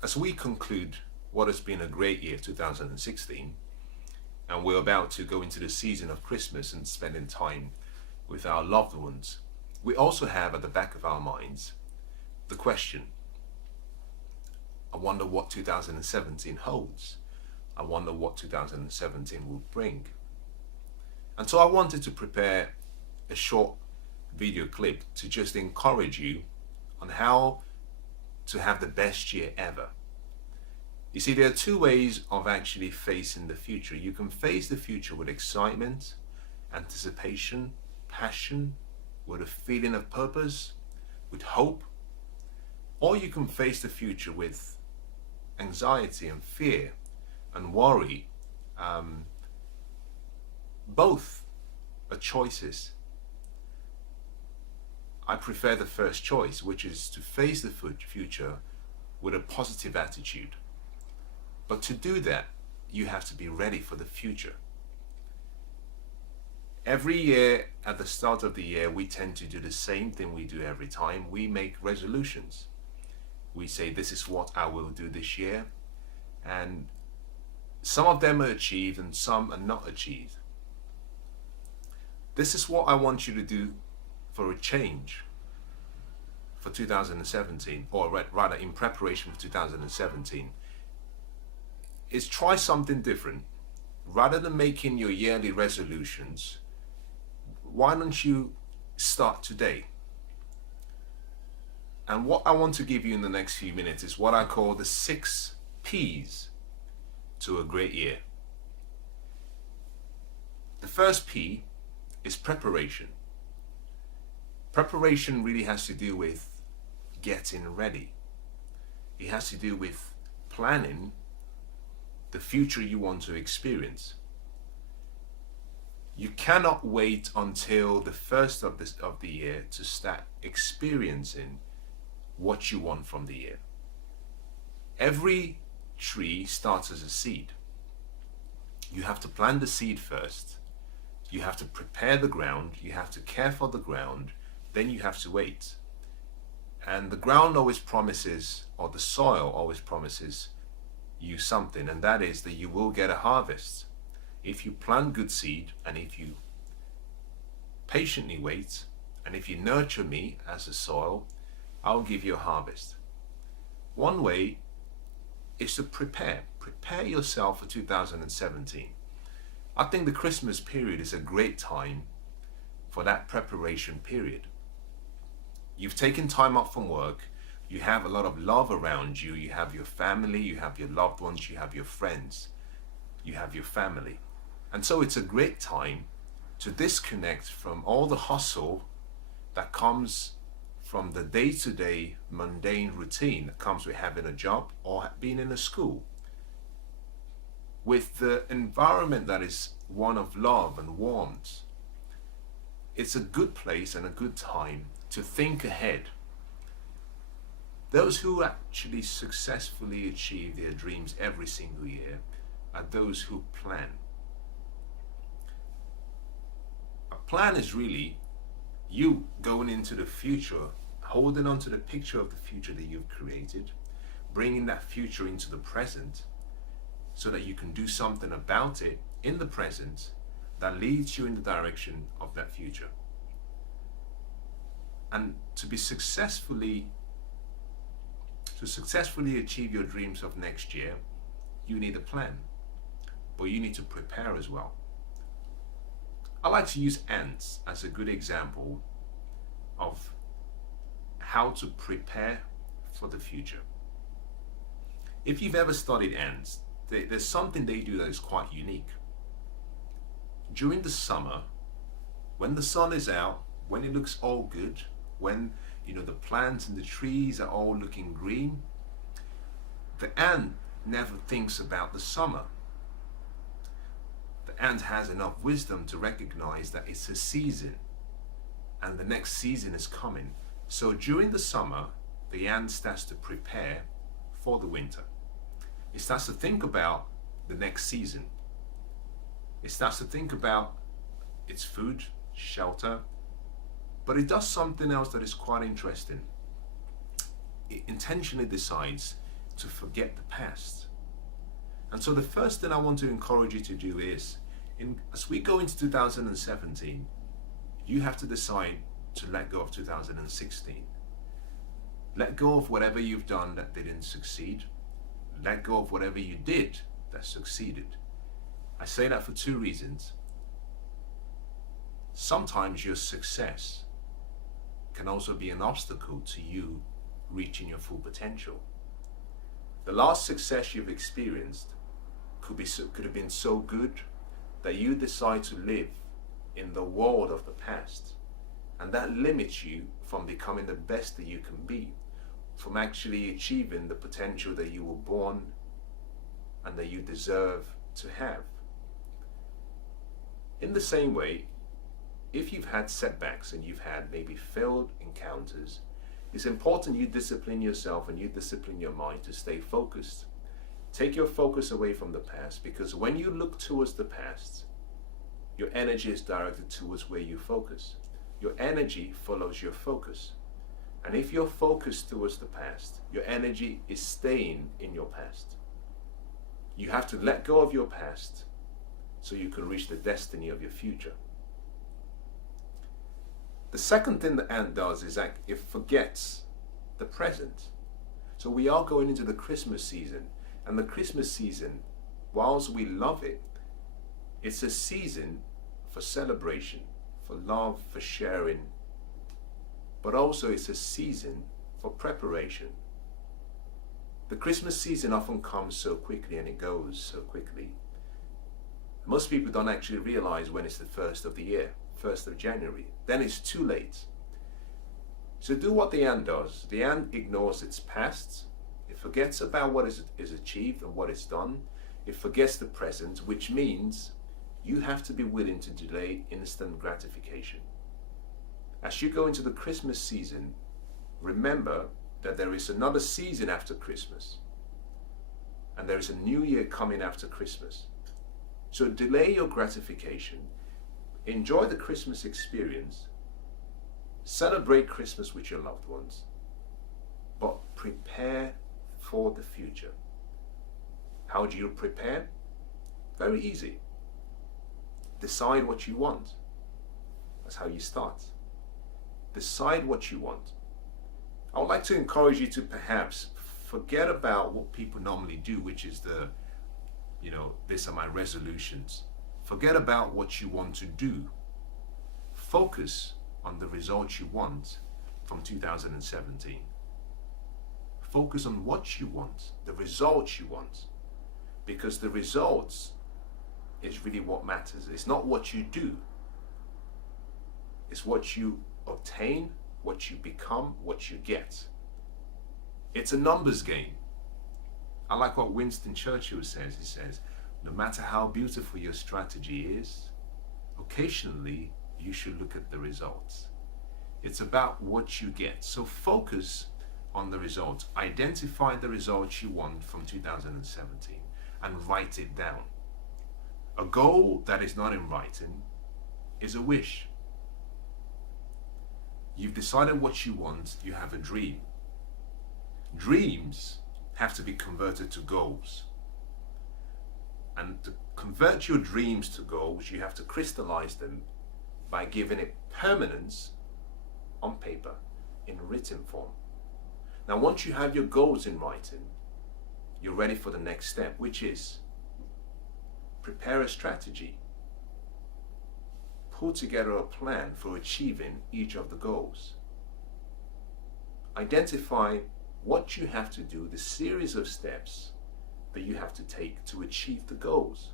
As we conclude what has been a great year, 2016, and we're about to go into the season of Christmas and spending time with our loved ones, we also have at the back of our minds the question, I wonder what 2017 holds. I wonder what 2017 will bring. And so I wanted to prepare a short video clip to just encourage you on how to have the best year ever. You see, there are two ways of actually facing the future. You can face the future with excitement, anticipation, passion, with a feeling of purpose, with hope, or you can face the future with anxiety and fear and worry. Both are choices. I prefer the first choice, which is to face the future with a positive attitude. But to do that, you have to be ready for the future. Every year, at the start of the year, we tend to do the same thing we do every time. We make resolutions. We say, this is what I will do this year. And some of them are achieved and some are not achieved. This is what I want you to do for a change for 2017, or rather in preparation for 2017, is try something different. Rather than making your yearly resolutions, why don't you start today? And what I want to give you in the next few minutes is what I call the 6 P's to a great year. The first P is preparation. Preparation really has to do with getting ready. It has to do with planning the future you want to experience. You cannot wait until the first of the year to start experiencing what you want from the year. Every tree starts as a seed. You have to plant the seed first. You have to prepare the ground. You have to care for the ground. Then you have to wait. And the ground always promises, or the soil always promises you something, and that is that you will get a harvest. If you plant good seed, and if you patiently wait, and if you nurture me as a soil, I'll give you a harvest. One way is to prepare yourself for 2017. I think the Christmas period is a great time for that preparation period. You've taken time off from work, you have a lot of love around you, you have your family, you have your loved ones, you have your friends, you have your family. And so it's a great time to disconnect from all the hustle that comes from the day-to-day mundane routine that comes with having a job or being in a school, with the environment that is one of love and warmth. It's a good place and a good time to think ahead. Those who actually successfully achieve their dreams every single year are those who plan. A plan is really you going into the future, holding on to the picture of the future that you've created, bringing that future into the present so that you can do something about it in the present that leads you in the direction of that future. And to successfully achieve your dreams of next year, you need a plan, but you need to prepare as well. I like to use ants as a good example of how to prepare for the future. If you've ever studied ants, there's something they do that is quite unique. During the summer, when the sun is out, when it looks all good, when the plants and the trees are all looking green, the ant never thinks about the summer. The ant has enough wisdom to recognize that it's a season and the next season is coming. So during the summer, the ant starts to prepare for the winter. It starts to think about the next season. It starts to think about its food, shelter, but it does something else that is quite interesting. It intentionally decides to forget the past. And so the first thing I want to encourage you to do is, as we go into 2017, you have to decide to let go of 2016. Let go of whatever you've done that didn't succeed. Let go of whatever you did that succeeded. I say that for two reasons. Sometimes your success can also be an obstacle to you reaching your full potential. The last success you've experienced could have been so good that you decide to live in the world of the past, and that limits you from becoming the best that you can be, from actually achieving the potential that you were born and that you deserve to have. In the same way, if you've had setbacks and you've had maybe failed encounters, it's important you discipline yourself and you discipline your mind to stay focused. Take your focus away from the past, because when you look towards the past, your energy is directed towards where you focus. Your energy follows your focus. And if you're focused towards the past, your energy is staying in your past. You have to let go of your past so you can reach the destiny of your future. The second thing the ant does is that it forgets the present. So we are going into the Christmas season, and the Christmas season, whilst we love it, it's a season for celebration, for love, for sharing, but also it's a season for preparation. The Christmas season often comes so quickly and it goes so quickly. Most people don't actually realize when it's the first of the year, 1st of January. Then it's too late. So do what the ant does. The ant ignores its past. It forgets about what is achieved and what is done. It forgets the present, which means you have to be willing to delay instant gratification. As you go into the Christmas season, remember that there is another season after Christmas, and there is a new year coming after Christmas. So delay your gratification, enjoy the Christmas experience, celebrate Christmas with your loved ones, but prepare for the future. How do you prepare? Very easy. Decide what you want. That's how you start. Decide what you want. I would like to encourage you to perhaps forget about what people normally do, which is these are my resolutions. Forget about what you want to do. Focus on the results you want from 2017. Focus on what you want, the results you want, because the results is really what matters. It's not what you do. It's what you obtain, what you become, what you get. It's a numbers game. I like what Winston Churchill says. He says, no matter how beautiful your strategy is, occasionally you should look at the results. It's about what you get. So focus on the results. Identify the results you want from 2017 and write it down. A goal that is not in writing is a wish. You've decided what you want, you have a dream. Dreams have to be converted to goals. And to convert your dreams to goals, you have to crystallize them by giving it permanence on paper, in written form. Now, once you have your goals in writing, you're ready for the next step, which is prepare a strategy. Put together a plan for achieving each of the goals. Identify what you have to do, the series of steps that you have to take to achieve the goals.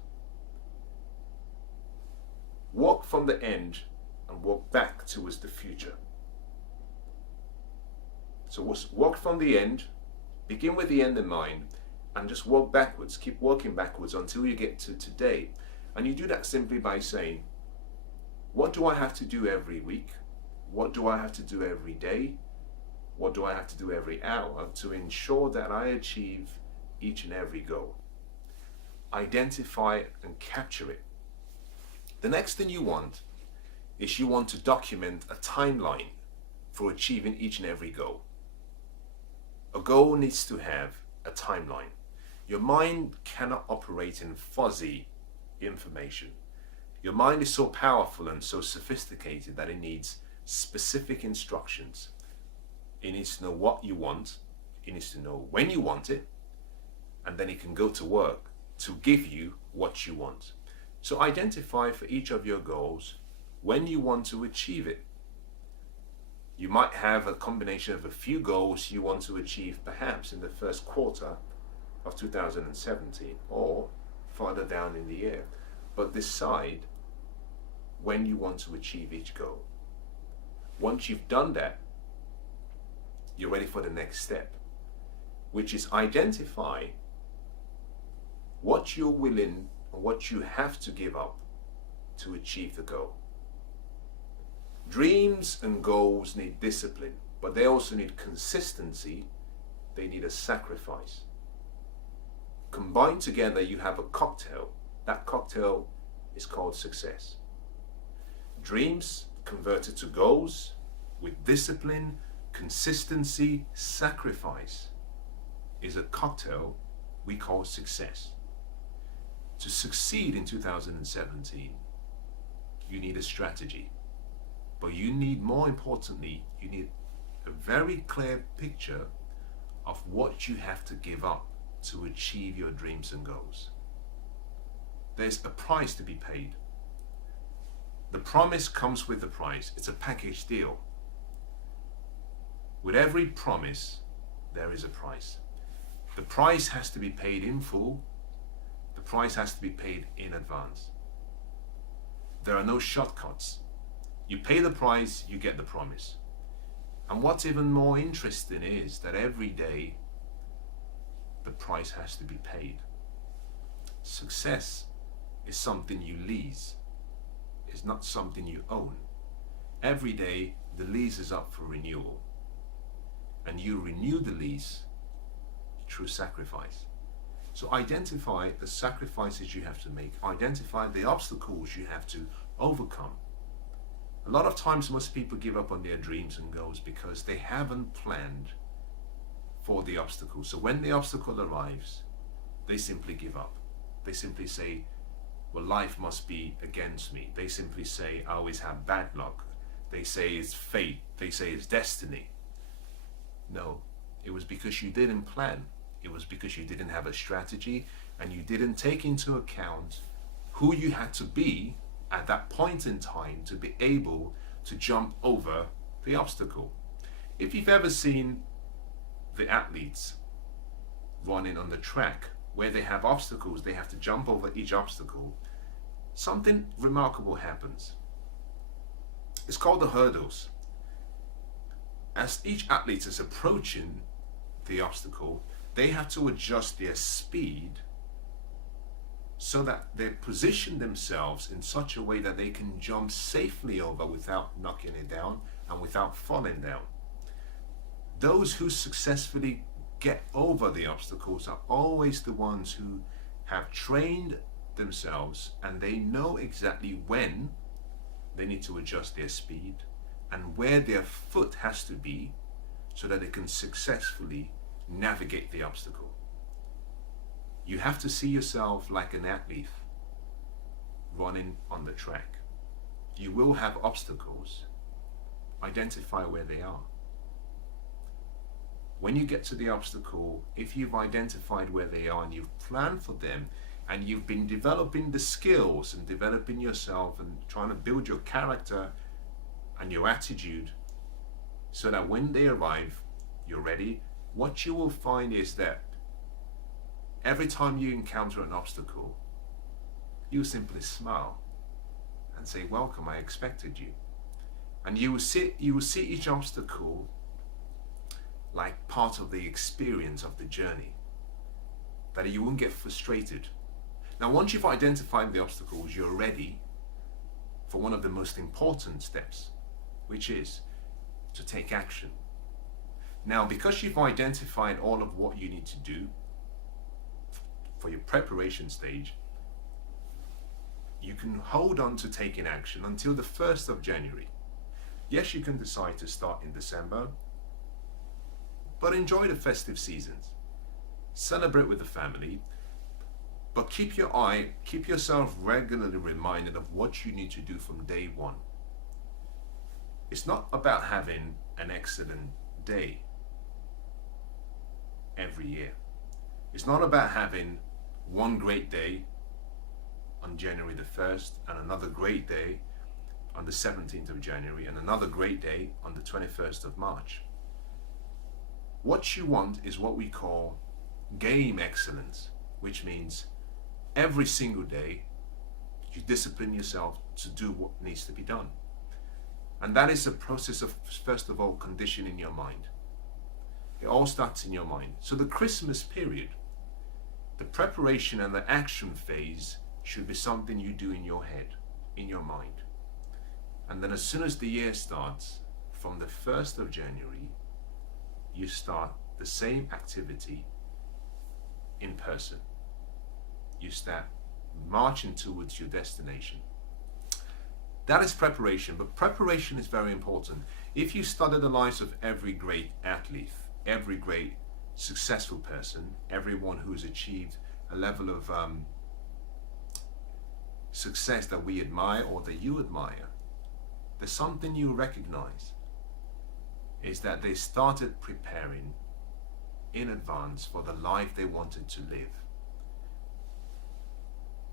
Walk from the end and walk back towards the future. So walk from the end, begin with the end in mind, and just walk backwards. Keep walking backwards until you get to today. And you do that simply by saying, what do I have to do every week? What do I have to do every day? What do I have to do every hour to ensure that I achieve each and every goal? Identify and capture it. The next thing you want is you want to document a timeline for achieving each and every goal. A goal needs to have a timeline. Your mind cannot operate in fuzzy information. Your mind is so powerful and so sophisticated that it needs specific instructions. It needs to know what you want, it needs to know when you want it, and then it can go to work to give you what you want. So identify for each of your goals when you want to achieve it. You might have a combination of a few goals you want to achieve perhaps in the first quarter of 2017 or farther down in the year. But decide when you want to achieve each goal. Once you've done that, you're ready for the next step, which is identify what you're willing or what you have to give up to achieve the goal. Dreams and goals need discipline, but they also need consistency. They need a sacrifice. Combined together, you have a cocktail. That cocktail is called success. Dreams converted to goals with discipline, consistency, sacrifice is a cocktail we call success. To succeed in 2017, you need a strategy. But you need, more importantly, you need a very clear picture of what you have to give up to achieve your dreams and goals. There's a price to be paid. The promise comes with the price. It's a package deal. With every promise, there is a price. The price has to be paid in full. The price has to be paid in advance. There are no shortcuts. You pay the price, you get the promise. And what's even more interesting is that every day the price has to be paid. Success is something you lease. It's not something you own. Every day the lease is up for renewal. And you renew the lease through sacrifice. So identify the sacrifices you have to make. Identify the obstacles you have to overcome. A lot of times most people give up on their dreams and goals because they haven't planned for the obstacle. So when the obstacle arrives, they simply give up. They simply say, well, life must be against me. They simply say, I always have bad luck. They say it's fate. They say it's destiny. No, it was because you didn't plan. It was because you didn't have a strategy and you didn't take into account who you had to be at that point in time to be able to jump over the obstacle. If you've ever seen the athletes running on the track where they have obstacles, they have to jump over each obstacle, something remarkable happens. It's called the hurdles. As each athlete is approaching the obstacle, they have to adjust their speed so that they position themselves in such a way that they can jump safely over without knocking it down and without falling down. Those who successfully get over the obstacles are always the ones who have trained themselves and they know exactly when they need to adjust their speed and where their foot has to be so that they can successfully navigate the obstacle. You have to see yourself like an athlete running on the track. You will have obstacles. Identify where they are. When you get to the obstacle, if you've identified where they are and you've planned for them and you've been developing the skills and developing yourself and trying to build your character and your attitude so that when they arrive, you're ready, what you will find is that every time you encounter an obstacle, you simply smile and say, welcome, I expected you. And you will see each obstacle like part of the experience of the journey, that you won't get frustrated. Now, once you've identified the obstacles, you're ready for one of the most important steps, which is to take action. Now, because you've identified all of what you need to do for your preparation stage, you can hold on to taking action until the 1st of January. Yes, you can decide to start in December, but enjoy the festive seasons. celebrate with the family, but keep yourself regularly reminded of what you need to do from day one. It's not about having an excellent day every year. It's not about having one great day on January the 1st and another great day on the 17th of January and another great day on the 21st of March. What you want is what we call game excellence, which means every single day you discipline yourself to do what needs to be done. And that is a process of, first of all, conditioning your mind. It all starts in your mind. So the Christmas period, the preparation and the action phase should be something you do in your head, in your mind. And then as soon as the year starts, from the 1st of January, you start the same activity in person. You start marching towards your destination. That is preparation, but preparation is very important. If you study the lives of every great athlete, every great successful person, everyone who's achieved a level of success that we admire or that you admire, there's something you recognize, is that they started preparing in advance for the life they wanted to live.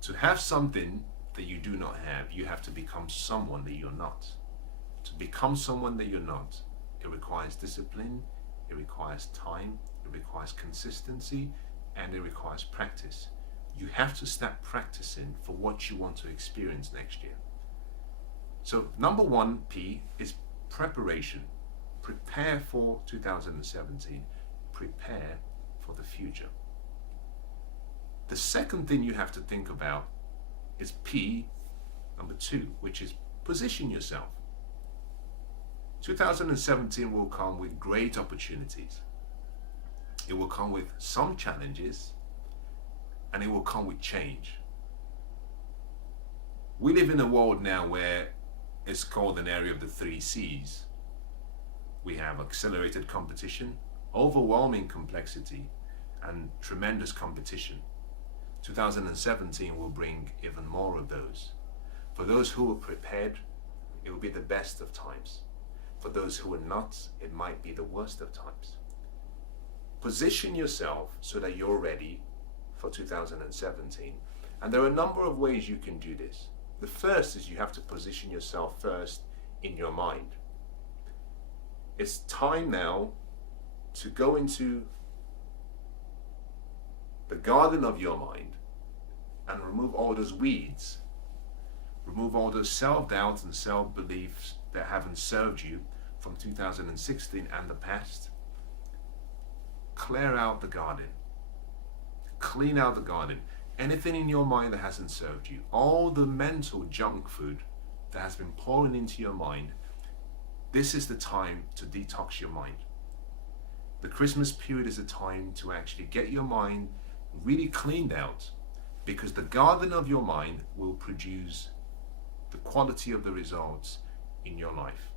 To have something that you do not have, you have to become someone that you're not. To become someone that you're not, it requires discipline, it requires time, it requires consistency, and it requires practice. You have to start practicing for what you want to experience next year. So number 1P is preparation. Prepare for 2017. Prepare for the future. The second thing you have to think about is P, number 2, which is position yourself. 2017 will come with great opportunities. It will come with some challenges, and it will come with change. We live in a world now where it's called an area of the 3 C's. We have accelerated competition, overwhelming complexity, and tremendous competition. 2017 will bring even more of those. For those who are prepared, it will be the best of times. For those who are not, it might be the worst of times. Position yourself so that you're ready for 2017. And there are a number of ways you can do this. The first is you have to position yourself first in your mind. It's time now to go into the garden of your mind and remove all those weeds. Remove all those self-doubts and self-beliefs that haven't served you from 2016 and the past. Clear out the garden. Clean out the garden. Anything in your mind that hasn't served you. All the mental junk food that has been pouring into your mind. This is the time to detox your mind. The Christmas period is a time to actually get your mind really cleaned out, because the garden of your mind will produce the quality of the results in your life.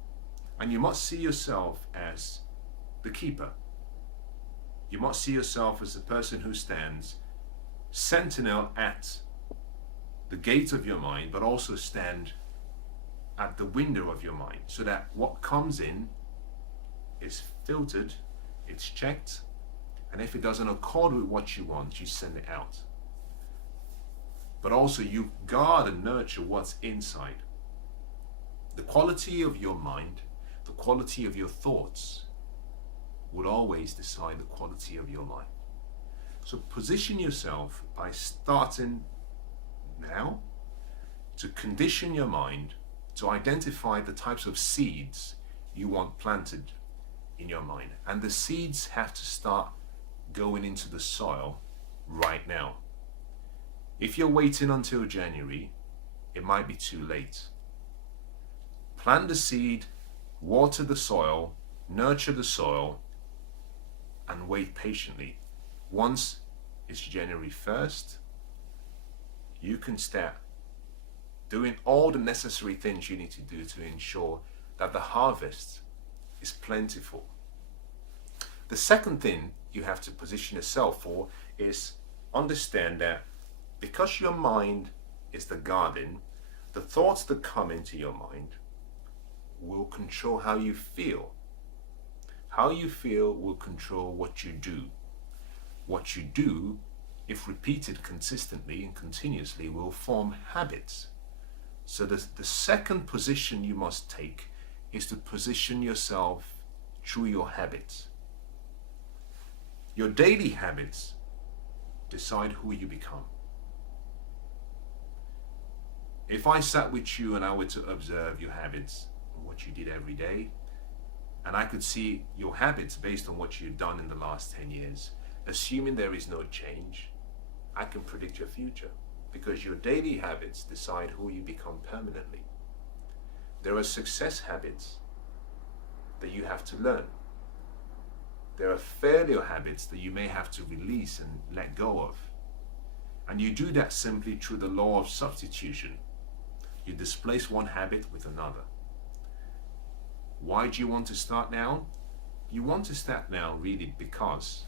And you must see yourself as the keeper. You must see yourself as the person who stands sentinel at the gate of your mind, but also stand at the window of your mind, so that what comes in is filtered, it's checked, and if it doesn't accord with what you want, you send it out. But also you guard and nurture what's inside. The quality of your mind, the quality of your thoughts will always decide the quality of your life. So position yourself by starting now to condition your mind to identify the types of seeds you want planted in your mind. And the seeds have to start going into the soil right now. If you're waiting until January, it might be too late. Plant the seed, water the soil, nurture the soil, and wait patiently. Once it's January 1st, you can start doing all the necessary things you need to do to ensure that the harvest is plentiful. The second thing you have to position yourself for is understand that because your mind is the garden, the thoughts that come into your mind will control how you feel. How you feel will control what you do. What you do, if repeated consistently and continuously, will form habits. So the second position you must take is to position yourself through your habits. Your daily habits decide who you become. If I sat with you and I were to observe your habits, what you did every day, and I could see your habits based on what you've done in the last 10 years, assuming there is no change, I can predict your future, because your daily habits decide who you become permanently. There are success habits that you have to learn. There are failure habits that you may have to release and let go of. And you do that simply through the law of substitution. You displace one habit with another. Why do you want to start now? You want to start now really because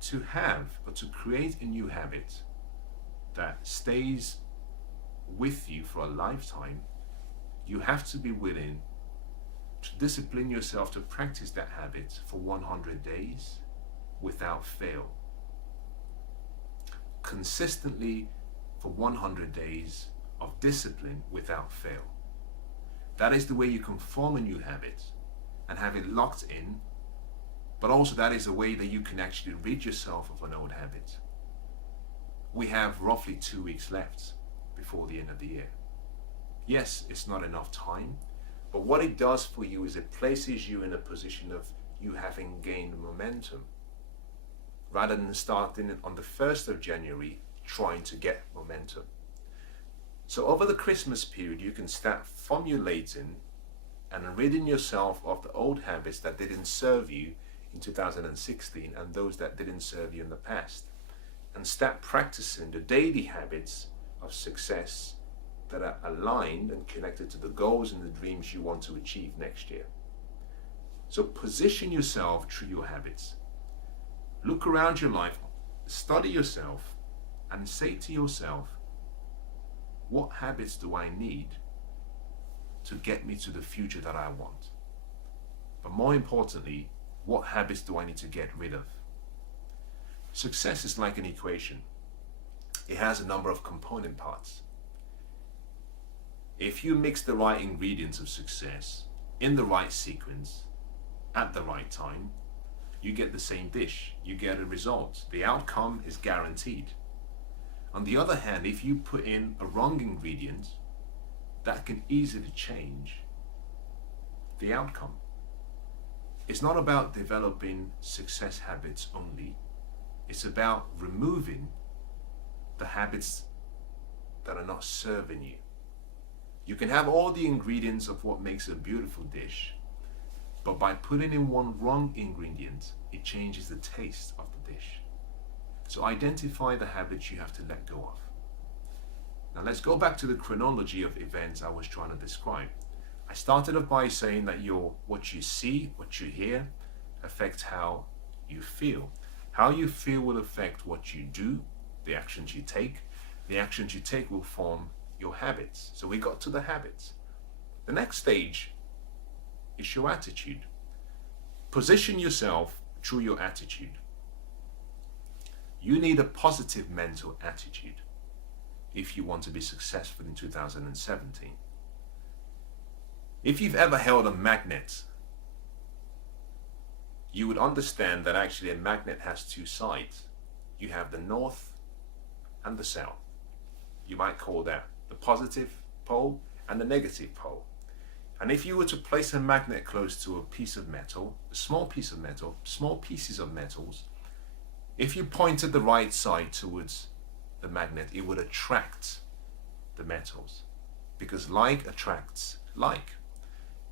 to have or to create a new habit that stays with you for a lifetime, you have to be willing to discipline yourself to practice that habit for 100 days without fail. Consistently for 100 days of discipline without fail. That is the way you can form a new habit and have it locked in, but also that is a way that you can actually rid yourself of an old habit. We have roughly 2 weeks left before the end of the year. Yes, it's not enough time, but what it does for you is it places you in a position of you having gained momentum, rather than starting on the 1st of January trying to get momentum. So over the Christmas period, you can start formulating and ridding yourself of the old habits that didn't serve you in 2016 and those that didn't serve you in the past, and start practicing the daily habits of success that are aligned and connected to the goals and the dreams you want to achieve next year. So position yourself through your habits. Look around your life, study yourself, and say to yourself, what habits do I need to get me to the future that I want? But more importantly, what habits do I need to get rid of? Success is like an equation. It has a number of component parts. If you mix the right ingredients of success in the right sequence at the right time, you get the same dish, you get a result. The outcome is guaranteed. On the other hand, if you put in a wrong ingredient, that can easily change the outcome. It's not about developing success habits only. It's about removing the habits that are not serving you. You can have all the ingredients of what makes a beautiful dish, but by putting in one wrong ingredient, it changes the taste of the dish. So identify the habits you have to let go of. Now let's go back to the chronology of events I was trying to describe. I started off by saying that what you see, what you hear, affects how you feel. How you feel will affect what you do, the actions you take. The actions you take will form your habits. So we got to the habits. The next stage is your attitude. Position yourself through your attitude. You need a positive mental attitude if you want to be successful in 2017. If you've ever held a magnet, you would understand that actually a magnet has two sides. You have the north and the south. You might call that the positive pole and the negative pole. And if you were to place a magnet close to a piece of metal, a small piece of metal, small pieces of metals, if you pointed the right side towards the magnet, it would attract the metals, because like attracts like.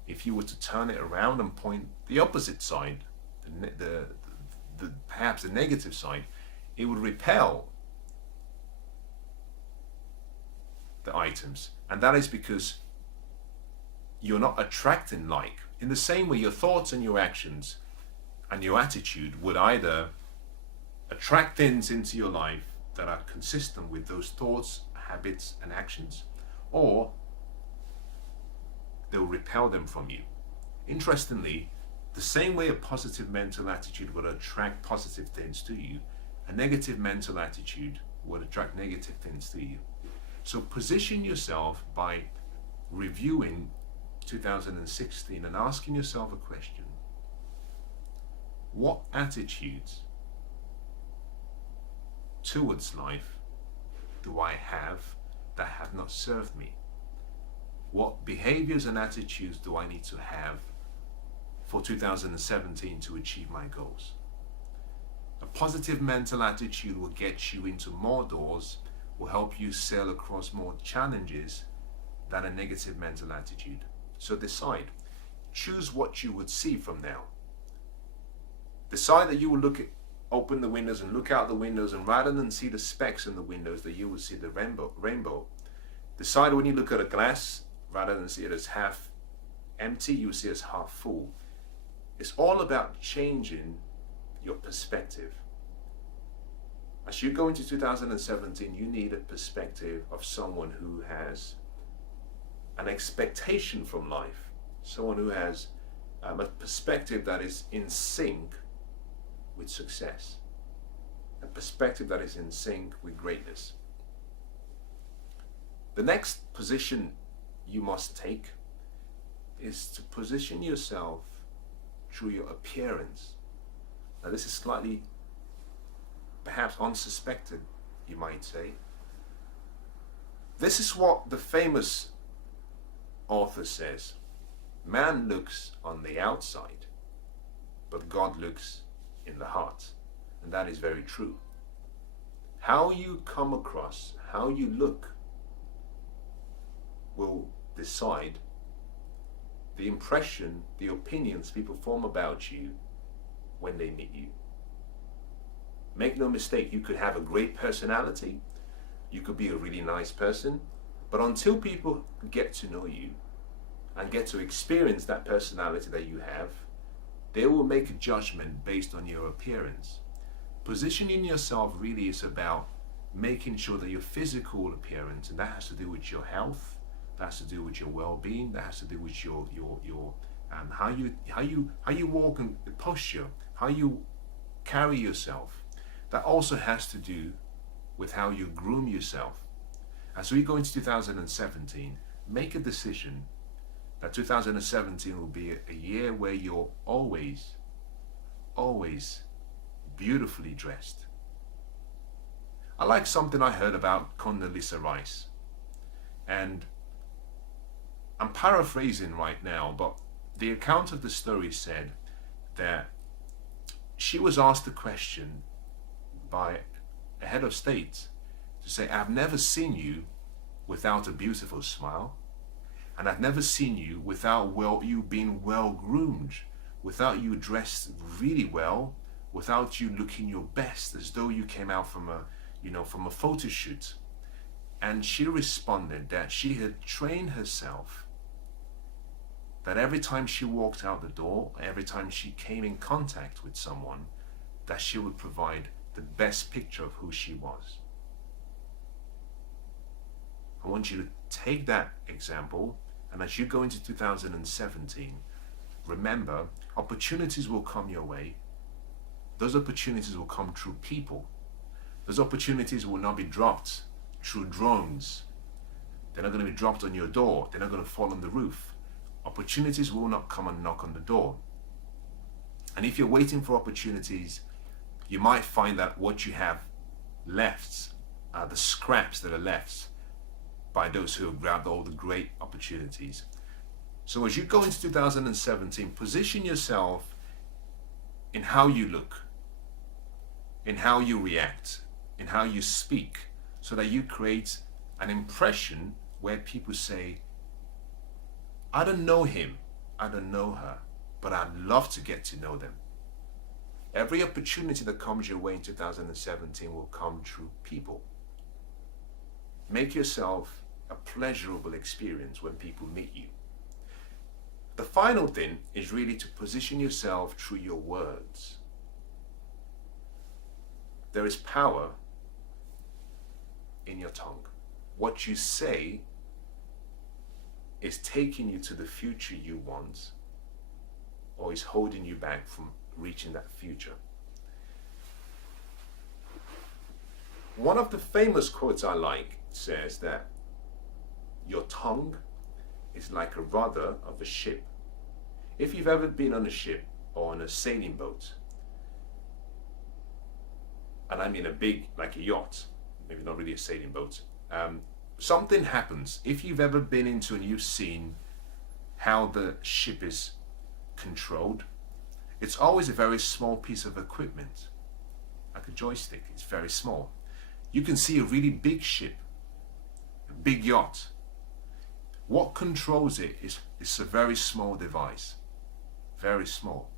If you were to turn it around and point the opposite side, perhaps the negative side, it would repel the items. And that is because you're not attracting like. In the same way, your thoughts and your actions and your attitude would either attract things into your life that are consistent with those thoughts, habits, and actions, or they'll repel them from you. Interestingly, the same way a positive mental attitude would attract positive things to you, a negative mental attitude would attract negative things to you. So position yourself by reviewing 2016 and asking yourself a question. What attitudes towards life do I have that have not served me? What behaviors and attitudes do I need to have for 2017 to achieve my goals? A positive mental attitude will get you into more doors, will help you sail across more challenges than a negative mental attitude. So decide. Choose what you would see from now. Decide that you will open the windows and look out the windows, and rather than see the specks in the windows, that you will see the rainbow. Decide when you look at a glass, rather than see it as half empty, you will see it as half full. It's all about changing your perspective. As you go into 2017, you need a perspective of someone who has an expectation from life, someone who has a perspective that is in sync with success, a perspective that is in sync with greatness. The next position you must take is to position yourself through your appearance. Now, this is slightly, perhaps unsuspected, you might say. This is what the famous author says: man looks on the outside, but God looks in the heart. And that is very true. How you come across, how you look, will decide the impression, the opinions people form about you when they meet you. Make no mistake, you could have a great personality, you could be a really nice person, but until people get to know you and get to experience that personality that you have, they will make a judgment based on your appearance. Positioning yourself really is about making sure that your physical appearance, and that has to do with your health, that has to do with your well-being, that has to do with your how you walk and the posture, how you carry yourself. That also has to do with how you groom yourself. As we go into 2017, make a decision that 2017 will be a year where you're always beautifully dressed. I like something I heard about Condoleezza Rice, and I'm paraphrasing right now, but the account of the story said that she was asked a question by a head of state to say, I've never seen you without a beautiful smile, and I've never seen you without you being well groomed, without you dressed really well, without you looking your best, as though you came out from a photo shoot. And she responded that she had trained herself that every time she walked out the door, every time she came in contact with someone, that she would provide the best picture of who she was. I want you to take that example, and as you go into 2017, remember, opportunities will come your way. Those opportunities will come through people. Those opportunities will not be dropped through drones. They're not going to be dropped on your door. They're not going to fall on the roof. Opportunities will not come and knock on the door. And if you're waiting for opportunities, you might find that what you have left are the scraps that are left by those who have grabbed all the great opportunities. So as you go into 2017, position yourself in how you look, in how you react, in how you speak, so that you create an impression where people say, I don't know him, I don't know her, but I'd love to get to know them. Every opportunity that comes your way in 2017 will come through people. Make yourself a pleasurable experience when people meet you. The final thing is really to position yourself through your words. There is power in your tongue. What you say is taking you to the future you want, or is holding you back from reaching that future. One of the famous quotes I like says that your tongue is like a rudder of a ship. If you've ever been on a ship or on a sailing boat, and I mean a big, like a yacht, maybe not really a sailing boat, something happens. If you've ever been into and you've seen how the ship is controlled, it's always a very small piece of equipment, like a joystick. It's very small. You can see a really big ship, a big yacht. What controls it is a very small device, very small.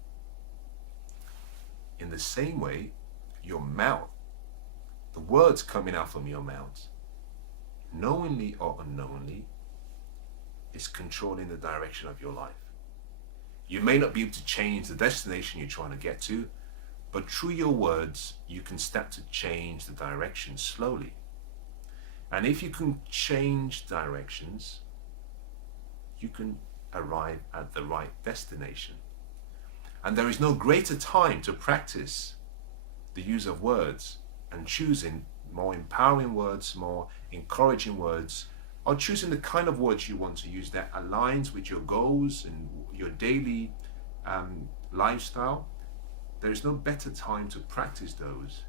In the same way, your mouth, the words coming out from your mouth, knowingly or unknowingly, is controlling the direction of your life. You may not be able to change the destination you're trying to get to, but through your words, you can start to change the direction slowly. And if you can change directions, you can arrive at the right destination. And there is no greater time to practice the use of words and choosing more empowering words, more encouraging words, or choosing the kind of words you want to use that aligns with your goals and your daily lifestyle. There is no better time to practice those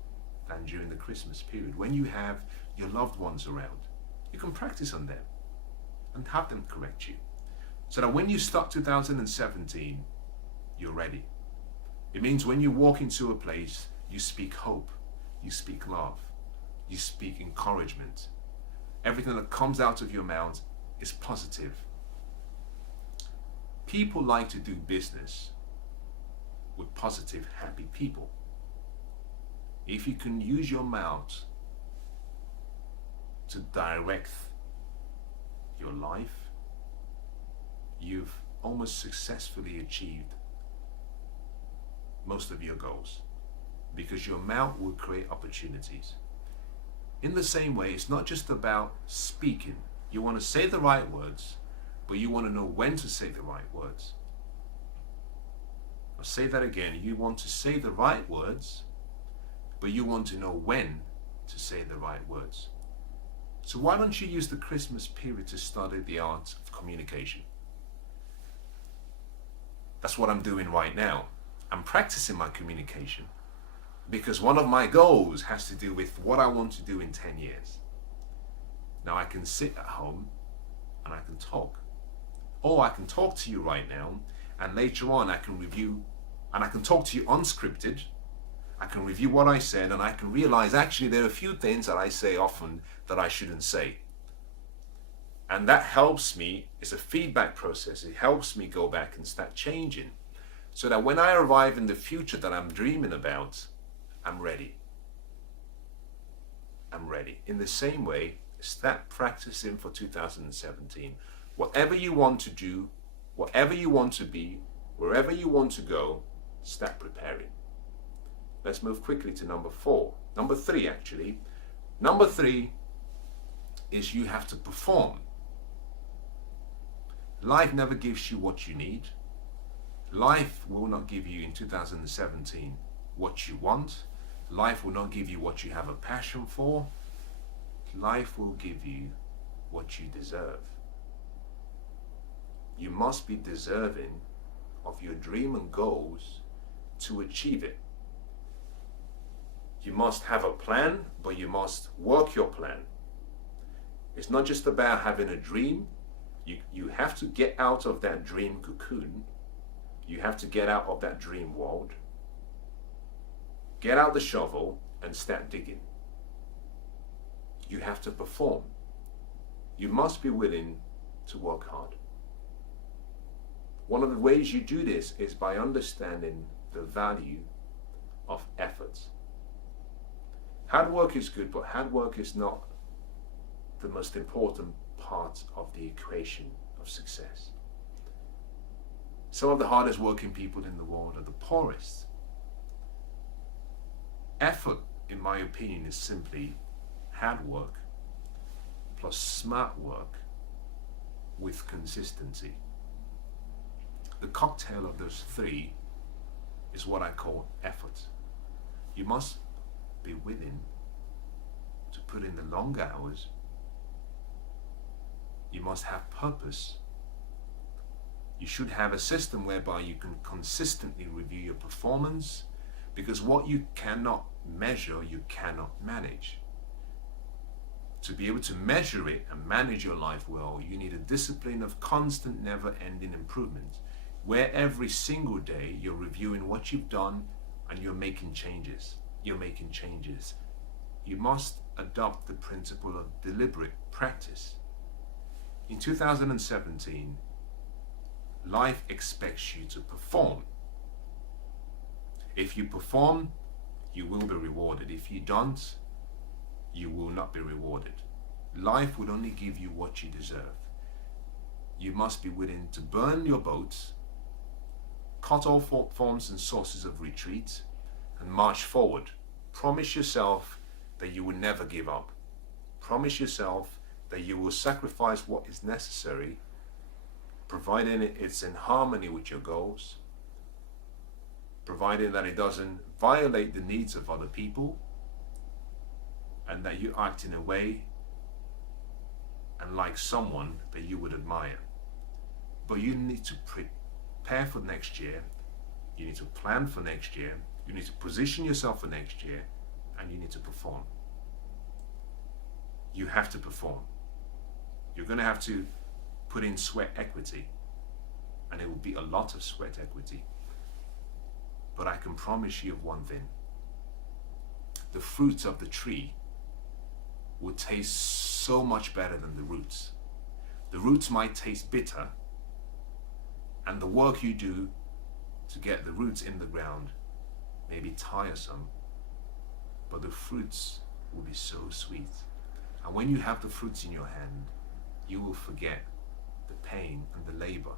than during the Christmas period, when you have your loved ones around. You can practice on them and have them correct you, so that when you start 2017, you're ready. It means when you walk into a place, you speak hope, you speak love, you speak encouragement. Everything that comes out of your mouth is positive. People like to do business with positive, happy people. If you can use your mouth to direct your life, you've almost successfully achieved most of your goals, because your mouth will create opportunities. In the same way, it's not just about speaking. You want to say the right words, but you want to know when to say the right words. I'll say that again. You want to say the right words, but you want to know when to say the right words. So why don't you use the Christmas period to study the art of communication? That's what I'm doing right now. I'm practicing my communication, because one of my goals has to do with what I want to do in 10 years. Now I can sit at home and I can talk. Or I can talk to you right now, and later on I can review, and I can talk to you unscripted. I can review what I said, and I can realize actually there are a few things that I say often that I shouldn't say. And that helps me. It's a feedback process. It helps me go back and start changing, so that when I arrive in the future that I'm dreaming about, I'm ready. I'm ready. In the same way, start practicing for 2017. Whatever you want to do, whatever you want to be, wherever you want to go, start preparing. Let's move quickly to number 3 actually. Number 3 is you have to perform. Life never gives you what you need. Life will not give you in 2017 what you want. Life will not give you what you have a passion for. Life will give you what you deserve. You must be deserving of your dream and goals to achieve it. You must have a plan, but you must work your plan. It's not just about having a dream. You have to get out of that dream cocoon. You have to get out of that dream world. Get out the shovel and start digging. You have to perform. You must be willing to work hard. One of the ways you do this is by understanding the value of effort. Hard work is good, but hard work is not the most important part of the equation of success. Some of the hardest working people in the world are the poorest. Effort, in my opinion, is simply hard work plus smart work with consistency. The cocktail of those three is what I call effort. You must be willing to put in the long hours. You must have purpose. You should have a system whereby you can consistently review your performance, because what you cannot measure, you cannot manage. To be able to measure it and manage your life well, you need a discipline of constant, never-ending improvement, where every single day you're reviewing what you've done and you're making changes. You must adopt the principle of deliberate practice. In 2017, life expects you to perform. If you perform, you will be rewarded. If you don't, you will not be rewarded. Life would only give you what you deserve. You must be willing to burn your boats, cut all forms and sources of retreat, and march forward. Promise yourself that you will never give up. Promise yourself that you will sacrifice what is necessary, providing it's in harmony with your goals, providing that it doesn't violate the needs of other people, and that you act in a way and like someone that you would admire. But you need to prepare for next year, you need to plan for next year, you need to position yourself for next year, and you need to perform. You have to perform. You're going to have to put in sweat equity, and it will be a lot of sweat equity. But I can promise you of one thing: the fruits of the tree will taste so much better than the roots. The roots might taste bitter, and the work you do to get the roots in the ground may be tiresome, but the fruits will be so sweet. And when you have the fruits in your hand, you will forget the pain and the labor